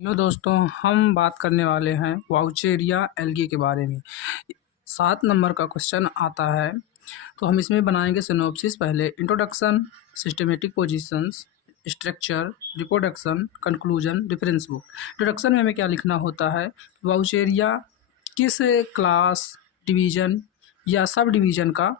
Hello दोस्तों, हम बात करने वाले हैं वाउचेरिया एल्गी के बारे में। 7 नंबर का क्वेश्चन आता है, तो हम इसमें बनाएंगे सिनॉप्सिस। पहले introduction, systematic positions, structure, reproduction, conclusion, reference book. Introduction में हमें क्या लिखना होता है, वाउचेरिया किस क्लास, डिवीजन या सब डिवीजन का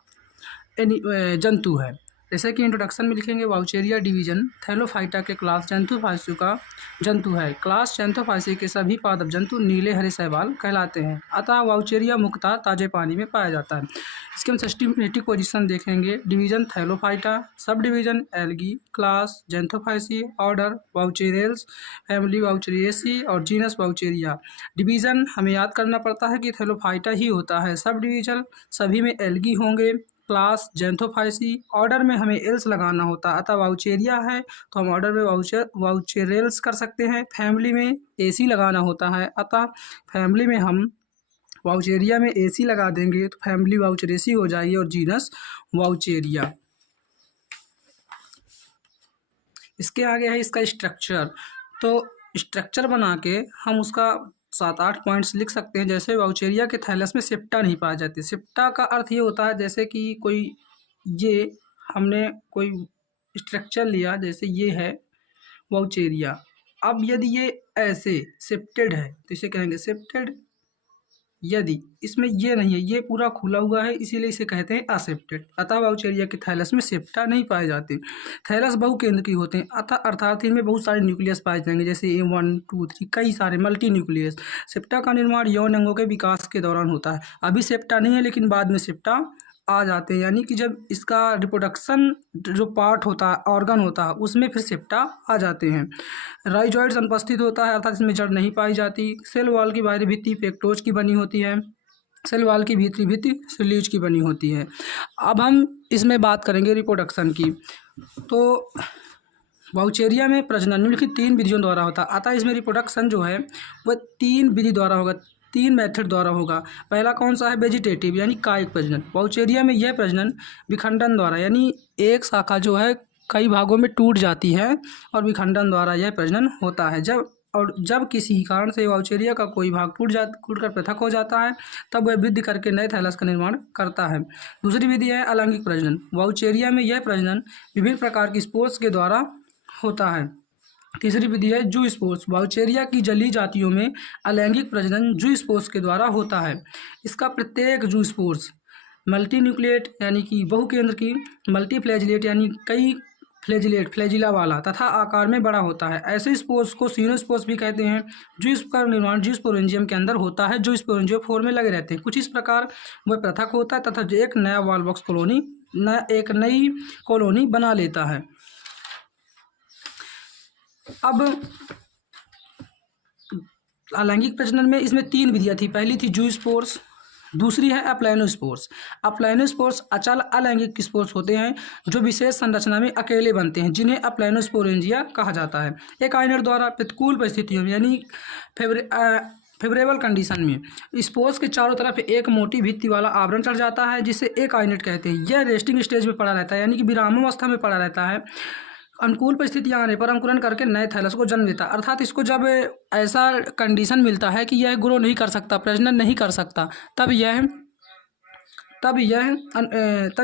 जंतु है। जैसे कि इंट्रोडक्शन में लिखेंगे वाउचेरिया डिवीजन थैलोफाइटा के क्लास जंतुफाइसी का जंतु है। क्लास जंतुफाइसी के सभी पादप जंतु नीले हरे शैवाल कहलाते हैं। अतः वाउचेरिया मुख्यतः ताजे पानी में पाया जाता है। इसके हम सिस्टमेटिक पोजीशन देखेंगे। डिवीजन थैलोफाइटा, सब division algae, class Xanthophyceae, order Vaucheriales, family Vaucheriaceae और जीनस वाउचेरिया। डिवीजन हमें याद करना पड़ता है कि थैलोफाइटा ही होता है। सब डिवीजन सभी में एल्गी होंगे। क्लास जैंथोफाइसी, ऑर्डर में हमें एल्स लगाना होता है, अतः वाउचेरिया है तो हम ऑर्डर में वाउचेरेल्स कर सकते हैं। फैमिली में एसी लगाना होता है, अतः फैमिली में हम वाउचेरिया में एसी लगा देंगे तो फैमिली वाउचेरेसी हो जाएगी और जीनस वाउचेरिया। इसके आगे है इसका स्ट्रक्चर। तो स्ट्रक्चर बना के हम उसका 7-8 पॉइंट्स लिख सकते हैं। जैसे वाउचेरिया के थैलस में सेप्टा नहीं पाया जाती। सेप्टा का अर्थ ये होता है जैसे कि कोई ये हमने कोई स्ट्रक्चर लिया, जैसे ये है वाउचेरिया। अब यदि ये ऐसे सेप्टेड है तो इसे कहेंगे सेप्टेड। यदि इसमें ये नहीं है, ये पूरा खुला हुआ है, इसीलिए इसे कहते हैं असेप्टेड। अतः वाउचेरिया के थैलस में सेप्टा नहीं पाए जाते। थैलस बहुकेंद्र की होते हैं, अतः अर्थात इनमें बहुत सारे न्यूक्लियस पाए जाएंगे, जैसे A1, 2, 3 कई सारे मल्टी न्यूक्लियस। सेप्टा का निर्माण यौन अंगों के विकास के दौरान होता है। अभी सेप्टा नहीं है लेकिन बाद में सेप्टा आ जाते हैं, यानी कि जब इसका रिप्रोडक्शन जो पार्ट होता है, ऑर्गन होता है, उसमें फिर सेप्टा आ जाते हैं। राइजॉइड्स अनुपस्थित होता है, अर्थात इसमें जड़ नहीं पाई जाती। सेल वॉल की बाहरी भित्ति पेक्टोज की बनी होती है। सेल वॉल की भीतरी भित्ति सिलीज की बनी होती है। अब हम इसमें बात करेंगे रिप्रोडक्शन की। तो वाउचेरिया में प्रजनन निम्नलिखित 3 विधियों द्वारा होता है, अतः इसमें रिप्रोडक्शन जो है वह 3 विधि द्वारा होगा, 3 मेथड द्वारा होगा। पहला कौन सा है, वेजिटेटिव यानी कायिक प्रजनन। वाउचेरिया में यह प्रजनन विखंडन द्वारा, यानी एक शाखा जो है कई भागों में टूट जाती है और विखंडन द्वारा यह प्रजनन होता है। जब किसी कारण से वाउचेरिया का कोई भाग टूटकर पृथक हो जाता है, तब वह वृद्धि करके नए थैलस का निर्माण करता है। दूसरी विधि है अलैंगिक प्रजनन। वाउचेरिया में यह प्रजनन विभिन्न प्रकार की स्पोर्स के द्वारा होता है। तीसरी विधि है जू स्पोर्स। वाउचेरिया की जलीय जातियों में अलैंगिक प्रजनन जू स्पोर्स के द्वारा होता है। इसका प्रत्येक जू स्पोर्स मल्टी न्यूक्लिएट यानी कि बहुकेंद्र की, मल्टी फ्लैजिलेट यानी कई फ्लैजिला वाला तथा आकार में बड़ा होता है। ऐसे स्पोर्स को सीनोस्पोर्स भी कहते हैं। जो इसका निर्माण जियोस्पोरेंजियम के अंदर होता है, जो स्पोरेंजियोफोर में लगे रहते हैं। कुछ इस प्रकार वह पृथक होता है तथा एक नया वॉलबॉक्स कॉलोनी, एक नई कॉलोनी बना लेता है। अब अलैंगिक प्रजनन में इसमें 3 विधियाँ थी। पहली थी जू स्पोर्स, दूसरी है अप्लाइनोस्पोर्स। अप्लाइनोस्पोर्स अचल अलैंगिक स्पोर्स होते हैं जो विशेष संरचना में अकेले बनते हैं, जिन्हें अप्लाइनोस्पोरेंजिया कहा जाता है। एक आयनर द्वारा प्रतिकूल परिस्थितियों में यानी फेवरेबल कंडीशन में स्पोर्स के चारों तरफ एक मोटी भित्ति वाला आवरण चढ़ जाता है, जिसे एक आयनेट कहते हैं। यह रेस्टिंग स्टेज में पड़ा रहता है, यानी कि विरामावस्था में पड़ा रहता है। अनुकूल परिस्थितियाँ आने पर अंकुरन करके नए थैलस को जन्म देता है। अर्थात इसको जब ऐसा कंडीशन मिलता है कि यह ग्रो नहीं कर सकता, प्रजनन नहीं कर सकता, तब यह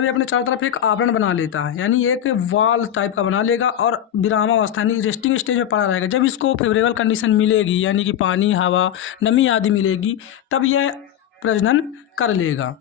अपने चारों तरफ एक आवरण बना लेता है, यानी एक वॉल टाइप का बना लेगा और विरामावस्था यानी रेस्टिंग स्टेज में पड़ा रहेगा। जब इसको फेवरेबल कंडीशन मिलेगी, यानी कि पानी, हवा, नमी आदि मिलेगी, तब यह प्रजनन कर लेगा।